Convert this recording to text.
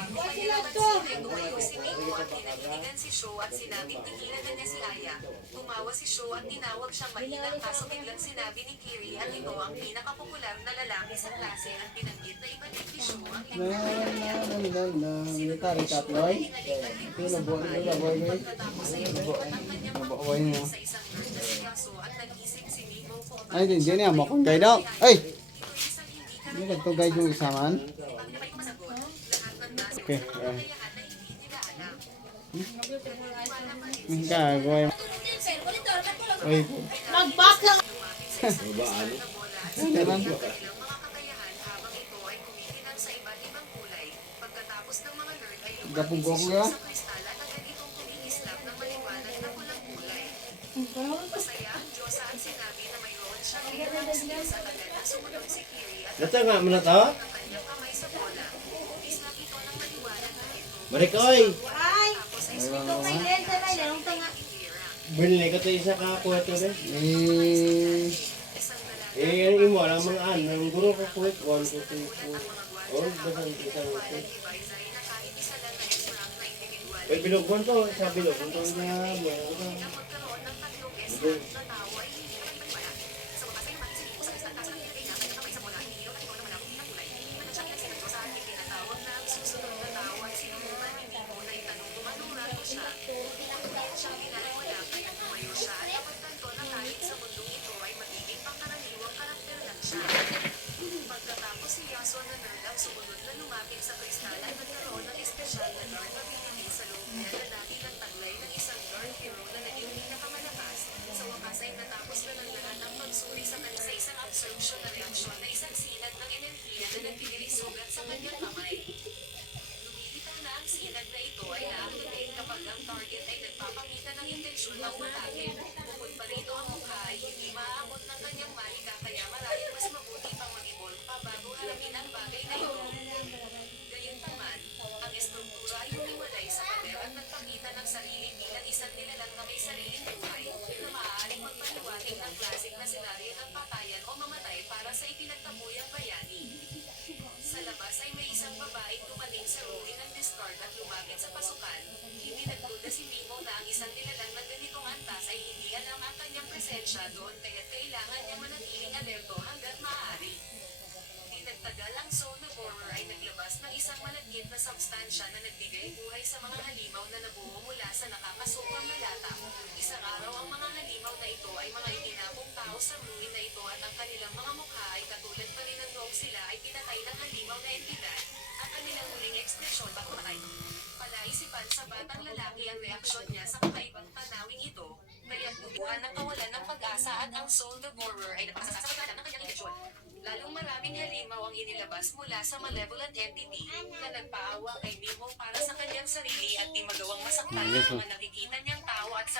Bago pa nila magsili, tumayo si Mimo at tinaninigan si Sho at sinabing tigilan na niya si Aya. Tumawa si Sho at tinawag siyang mahina kaso biglang sinabi ni Kiri at ito ang pinakapopular na lalaki sa klase at binanggit na ibalik ni Sho ang Military Katloy. Ito na boy guys. pagkatapos ay inuwan ang kanyang Nabuhay niya. sa isang nerd na si Yaso at nag-isip si Mimo kung Ay, din niya mo kung guide daw. Ay, ito isang hindi hindi nagto guide yung isa man. Pag naman masagot, lahat ng nasa Okay. kakayahan ay hindi nila alam. Wala pa rin Gagoy. Ay, Nag-back lang. lumapit sa isang kristal na bola at sinabi ang kanilang mga kakayahan habang ito ay kumikinang sa iba't ibang kulay. Pagkatapos ng mga nerd ay Gapong lumapit si goko Sho ya? sa kristal at agad itong kumikislap ng maliwanag na pulang kulay. Masaya ang Diyosa at sinabi na mayroon siyang ilang skills at agad na sumunod si Kiri at Nata nga mo na to? ang kanyang kamay sa bola. Kumislap ito ng maliwanag na ito. Marikoy! Ay, Tapos ay ito may lente may lerong tanga. Bili ko ito isa ka kuwet ko rin. eh, Yan yung imo, alam mga ano, ang guro ko kuwet, 1, 2, 3, 4. Oh, basang isang ito. Ay, bilog mo to, sa bilog mo to niya, Pagkatapos si Yaso na nerd ang sumunod na lumapit sa kristal at nagkaroon ng espesyal na Lord ability sa loob niya na dating taglay ng isang Lord hero na naging pinakamalakas. Sa wakas ay natapos na ng lahat ang pagsuri sa kanya sa isang absorption na reaksyon na isang sinag ng enerhiya na nagbigay sugat sa kanyang kamay. Lumilitaw na ang sinag na ito ay na-activate kapag ang target ay nagpapakita ng intensyon na umatake. Bukod pa rito ang mukha ay hindi maaabot ng kanyang malika kaya maraming mas mabuti pang mag-evolve pa bago harapin ang bagay na ito. Gayunpaman, ang estruktura ay humiwalay sa pader at nagpakita ng sarili bilang isang nilalang na may sariling buhay na maaaring magpaliwanag ng klasik na senaryo ng patayan o mamatay para sa ipinagtabuyang bayani. Sa labas ay may isang babaeng tumating sa ruin ng discard at lumapit sa pasukan. Hindi nagduda si Mimo na ang isang nilalang na ganitong antas ay hindi alam ang kanyang presensya doon kaya't kailangan niya manatiling alerto hanggat maaari. Di nagtagal ang Zone of Horror ay naglabas ng isang malagkit na substansya na nagbigay buhay sa mga halimaw na nabuo mula sa nakakasukang na lata. Isang araw ang mga halimaw na ito ay mga itinapong tao sa ruin na ito at ang kanilang mga mukha ay katulad pa rin ng noong sila ay pinatay ng halimaw na entidad. Ang kanilang huling ekspresyon bago matay. Palaisipan sa batang lalaki ang reaksyon niya sa kakaibang tanawing ito, kaya't bubuhan ng kawalan ng pag-asa at ang Soul Devourer ay napasasasagalan ng kanyang intensyon. Lalong maraming halimaw ang inilabas mula sa malevolent entity na nagpaawa kay Mimo para sa kanyang sarili at di magawang masaktan ang mga